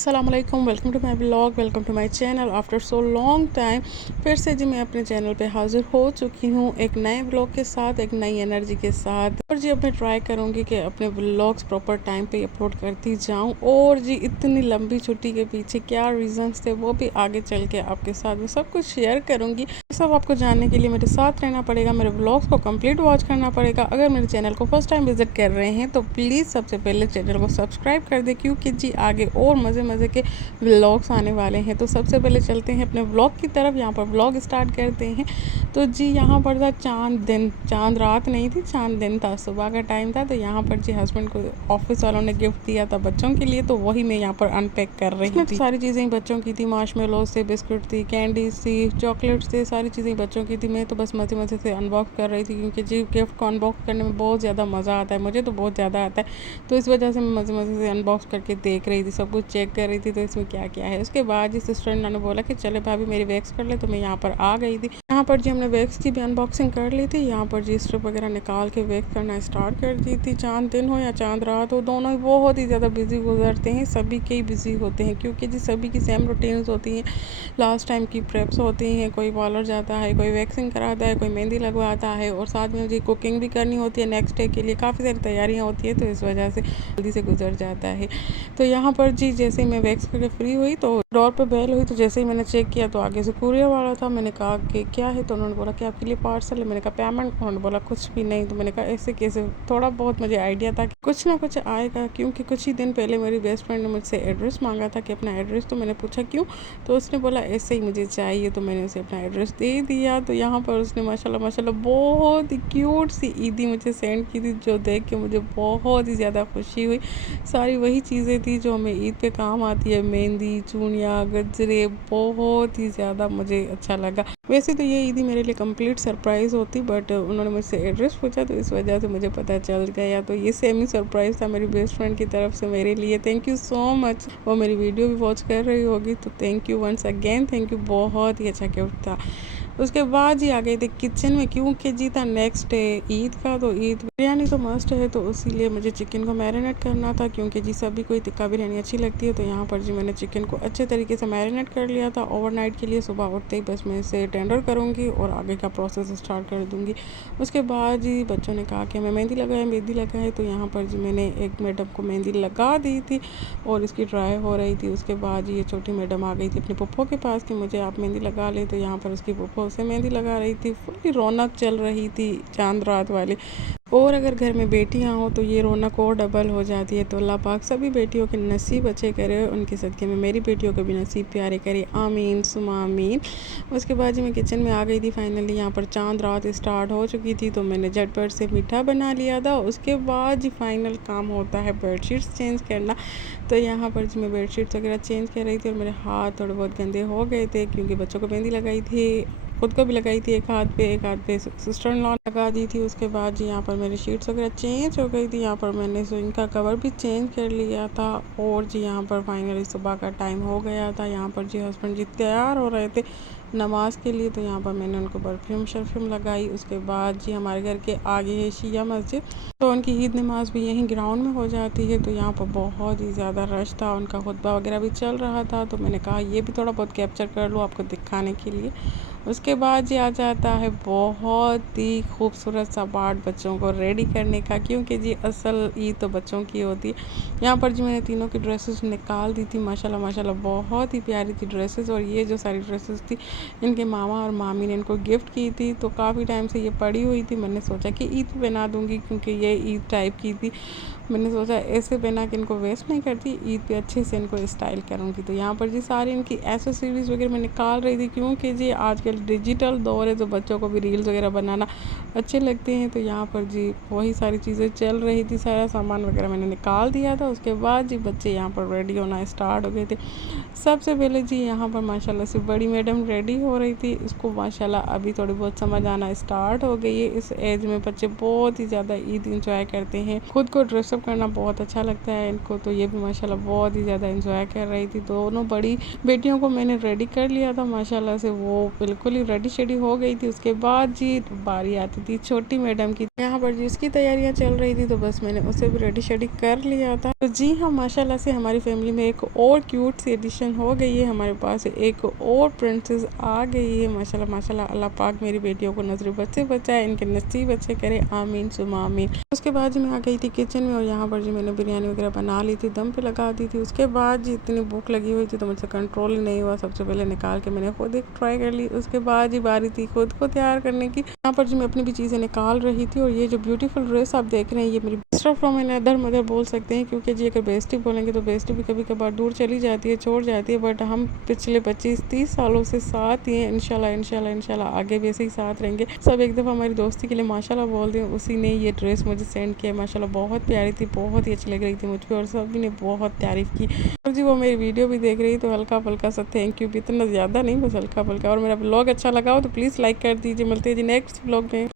अस्सलामुअलैकुम, welcome to my blog, welcome to my channel. After so long time फिर से जी मैं अपने चैनल पे हाज़िर हो चुकी हूँ एक नए ब्लॉग के साथ, एक नई एनर्जी के साथ। और जी अब मैं ट्राई करूँगी कि अपने ब्लॉग्स प्रॉपर टाइम पे अपलोड करती जाऊँ। और जी इतनी लंबी छुट्टी के पीछे क्या रीज़न्स थे वो भी आगे चल के आपके साथ मैं सब कुछ शेयर करूँगी। सब आपको जानने के लिए मेरे साथ रहना पड़ेगा, मेरे ब्लॉग्स को कंप्लीट वॉच करना पड़ेगा। अगर मेरे चैनल को फर्स्ट टाइम विजिट कर रहे हैं तो प्लीज़ सबसे पहले चैनल को सब्सक्राइब कर दें, क्योंकि जी आगे और मज़े के व्लॉग्स आने वाले हैं। तो सबसे पहले चलते हैं अपने व्लॉग की तरफ। यहाँ पर व्लॉग स्टार्ट करते हैं। तो जी यहाँ पर था चांद रात नहीं थी, चांद दिन था, सुबह का टाइम था। तो यहाँ पर जी हस्बैंड को ऑफिस वालों ने गिफ्ट दिया था बच्चों के लिए, तो वही मैं यहाँ पर अनपैक कर रही थी। सारी चीज़ें बच्चों की थी, मार्शमेलोस थे, बिस्कुट थी, कैंडीज थी, चॉकलेट्स थे, सारी चीज़ें बच्चों की थी। मैं तो बस मज़े से अनबॉक्स कर रही थी, क्योंकि जी गिफ्ट को अनबॉक्स करने में बहुत ज़्यादा मज़ा आता है, मुझे तो बहुत ज़्यादा आता है। तो इस वजह से मैं मज़े से अनबॉक्स करके देख रही थी, सब कुछ चेक कर रही थी तो इसमें क्या क्या है। उसके बाद जी सिस्टर ने बोला कि चले भाभी मेरी वैक्स कर ले, तो मैं यहाँ पर आ गई थी। यहाँ पर जी हमने वैक्स की भी अनबॉक्सिंग कर ली थी। यहाँ पर जी स्ट्रिप वगैरह निकाल के वैक्स करना स्टार्ट कर दी थी। चांद दिन हो या चांद रात हो, दोनों ही बहुत ही ज़्यादा बिजी गुजरते हैं, सभी के ही बिजी होते हैं, क्योंकि जी सभी की सेम रूटीन्स होती हैं। लास्ट टाइम की प्रेप्स होती हैं, कोई पार्लर जाता है, कोई वैक्सिंग कराता है, कोई मेहंदी लगवाता है, और साथ में जी कुकिंग भी करनी होती है नेक्स्ट डे के लिए, काफ़ी सारी तैयारियाँ होती है। तो इस वजह से जल्दी से गुजर जाता है। तो यहाँ पर जी जैसे ही मैं वैक्स करके फ्री हुई तो डोर पे बेल हुई। तो जैसे ही मैंने चेक किया तो आगे से कुरियर वाला था। मैंने कहा कि क्या है, तो उन्होंने बोला कि आपके लिए पार्सल है। मैंने कहा पेमेंट, उन्होंने बोला कुछ भी नहीं। तो मैंने कहा ऐसे कैसे, थोड़ा बहुत मुझे आइडिया था कि कुछ ना कुछ आएगा, क्योंकि कुछ ही दिन पहले मेरी बेस्ट फ्रेंड ने मुझसे एड्रेस मांगा था कि अपना एड्रेस। तो मैंने पूछा क्यों, तो उसने बोला ऐसे ही मुझे चाहिए। तो मैंने उसे अपना एड्रेस दे दिया। तो यहाँ पर उसने माशाल्लाह बहुत ही क्यूट सी ईदी मुझे सेंड की थी, जो देख के मुझे बहुत ही ज़्यादा खुशी हुई। सारी वही चीज़ें थी जो हमें ईद पे काम आती है, मेहंदी, चूड़ियाँ, गजरे, बहुत ही ज़्यादा मुझे अच्छा लगा। वैसे तो ये ईदी मेरे लिए कंप्लीट सरप्राइज़ होती, बट उन्होंने मुझसे एड्रेस पूछा तो इस वजह से मुझे पता चल गया। तो ये सेमी सरप्राइज़ था मेरी बेस्ट फ्रेंड की तरफ से मेरे लिए। Thank you so much. वो मेरी वीडियो भी वॉच कर रही होगी, तो thank you once again, thank you. बहुत ही अच्छा गिफ्ट था। उसके बाद जी आ गए थे किचन में, क्योंकि जी था नेक्स्ट डे ईद का। तो ईद बिरयानी तो मस्ट है, तो इसीलिए मुझे चिकन को मैरिनेट करना था, क्योंकि जी सभी को टिक्का बिरयानी अच्छी लगती है। तो यहाँ पर जी मैंने चिकन को अच्छे तरीके से मैरिनेट कर लिया था ओवरनाइट के लिए। सुबह उठते ही बस मैं इसे टेंडर करूँगी और आगे का प्रोसेस स्टार्ट कर दूँगी। उसके बाद जी बच्चों ने कहा कि हमें मेहंदी लगाए। तो यहाँ पर जी मैंने एक मैडम को मेहंदी लगा दी थी और इसकी ट्राई हो रही थी। उसके बाद ये छोटी मैडम आ गई थी अपने पप्पो के पास कि मुझे आप मेहंदी लगा ले। तो यहाँ पर उसकी पप्पो से मेहंदी लगा रही थी। फुल्ली रौनक चल रही थी चांद रात वाली। और अगर घर में बेटियां हों तो ये रौनक और डबल हो जाती है। तो अल्लाह पाक सभी बेटियों के नसीब अच्छे करे, उनके सदक़े में मेरी बेटियों को भी नसीब प्यारे करे, आमीन सुमा आमीन। उसके बाद जी मैं किचन में आ गई थी फाइनली। यहाँ पर चांद रात स्टार्ट हो चुकी थी, तो मैंने झटपट से मीठा बना लिया था। उसके बाद जी फाइनल काम होता है बेडशीट्स चेंज करना। तो यहाँ पर जी मैं बेडशीट्स वगैरह चेंज कर रही थी, और मेरे हाथ थोड़े बहुत गंदे हो गए थे, क्योंकि बच्चों को मेहंदी लगाई थी, खुद को भी लगाई थी, एक हाथ पे सिस्टर इन लॉ लगा दी थी। उसके बाद जी यहाँ पर मेरी शीट्स वगैरह चेंज हो गई थी। यहाँ पर मैंने स्विंग का कवर भी चेंज कर लिया था। और जी यहाँ पर फाइनली सुबह का टाइम हो गया था। यहाँ पर जी हस्बैंड जी तैयार हो रहे थे नमाज के लिए। तो यहाँ पर मैंने उनको परफ्यूम लगाई। उसके बाद जी हमारे घर के आगे है शिया मस्जिद, तो उनकी ईद नमाज भी यहीं ग्राउंड में हो जाती है। तो यहाँ पर बहुत ही ज़्यादा रश था, उनका खुतबा वगैरह भी चल रहा था। तो मैंने कहा ये भी थोड़ा बहुत कैप्चर कर लूँ आपको दिखाने के लिए। उसके बाद जी आ जाता है बहुत ही खूबसूरत सा पार्ट बच्चों को रेडी करने का, क्योंकि जी असल ईद तो बच्चों की होती है। यहाँ पर जी मैंने तीनों की ड्रेसेस निकाल दी थी। माशाल्लाह बहुत ही प्यारी थी ड्रेसेस। और ये जो सारी ड्रेसेस थी इनके मामा और मामी ने इनको गिफ्ट की थी। तो काफ़ी टाइम से ये पड़ी हुई थी, मैंने सोचा कि ईद पे बना दूँगी, क्योंकि ये ईद टाइप की थी। मैंने सोचा ऐसे बना कि इनको वेस्ट नहीं करती, ईद पे अच्छे से इनको स्टाइल करूँगी। तो यहाँ पर जी सारी इनकी एक्सेसरीज़ वगैरह मैं निकाल रही थी, क्योंकि जी आजकल डिजिटल दौर है, तो बच्चों को भी रील्स वगैरह बनाना अच्छे लगते हैं। तो यहाँ पर जी वही सारी चीज़ें चल रही थी, सारा सामान वगैरह मैंने निकाल दिया था। उसके बाद जी बच्चे यहाँ पर रेडी होना स्टार्ट हो गए थे। सबसे पहले जी यहाँ पर माशाल्लाह से बड़ी मैडम रेडी हो रही थी। उसको माशाल्लाह अभी थोड़ी बहुत समझ आना स्टार्ट हो गई है। इस एज में बच्चे बहुत ही ज़्यादा ईद इंजॉय करते हैं, खुद को ड्रेसअप करना बहुत अच्छा लगता है इनको। तो ये भी माशाल्लाह बहुत ही ज़्यादा इंजॉय कर रही थी। दोनों बड़ी बेटियों को मैंने रेडी कर लिया था माशाल्लाह से, वो बिल्कुल बिल्कुल ही रेडी शेडी हो गई थी। उसके बाद जी बारी आती थी छोटी मैडम की। यहाँ पर जी उसकी तैयारियां चल रही थी तो बस मैंने उसे भी रेडी शेडी कर लिया था। तो जी हाँ, माशाल्लाह से हमारी फैमिली में एक और क्यूट सी एडिशन हो गई है। हमारे पास एक और प्रिंसेस आ गई है। माशाल्लाह माशाल्लाह, अल्लाह पाक मेरी बेटियों को नजर बद से बचाए, इनके नसीब अच्छे करे, आमीन सुमा आमीन। उसके बाद जी मैं आ गई थी किचन में और यहाँ पर जी मैंने बिरयानी वगैरह बना ली थी, दम पे लगा दी थी। उसके बाद जी इतनी भूख लगी हुई थी तो मुझसे कंट्रोल ही नहीं हुआ। सबसे पहले निकाल के मैंने खुद एक ट्राई कर ली। उसके बाद जी बारी थी खुद को तैयार करने की। यहाँ पर जी मैं अपनी भी चीज़ें निकाल रही थी और ये जो ब्यूटीफुल ड्रेस आप देख रहे हैं ये मेरी बेस्ट फ्रॉम अनदर मदर बोल सकते हैं, क्योंकि जी अगर बेस्टी बोलेंगे तो बेस्टी भी कभी कभार दूर चली जाती है, छोड़ जाती है, बट हम पिछले 25-30 सालों से साथ ही हैं। इंशाल्लाह इंशाल्लाह इंशाल्लाह आगे भी ऐसे ही साथ रहेंगे। सब एक दफ़ा हमारी दोस्ती के लिए माशाल्लाह बोल दें, उसी ने ये ड्रेस मुझे सेंड किया। माशाल्लाह बहुत प्यारी थी, बहुत ही अच्छी लग रही थी मुझ पर और सभी ने बहुत तारीफ़ की। और जी वो मेरी वीडियो भी देख रही तो हल्का फुल्का सा थैंक यू भी, इतना ज़्यादा नहीं, बस हल्का फुल्का। और मेरा ब्लॉग अच्छा लगा हो तो प्लीज़ लाइक कर दीजिए। मिलते हैं जी नेक्स्ट ब्लॉग में।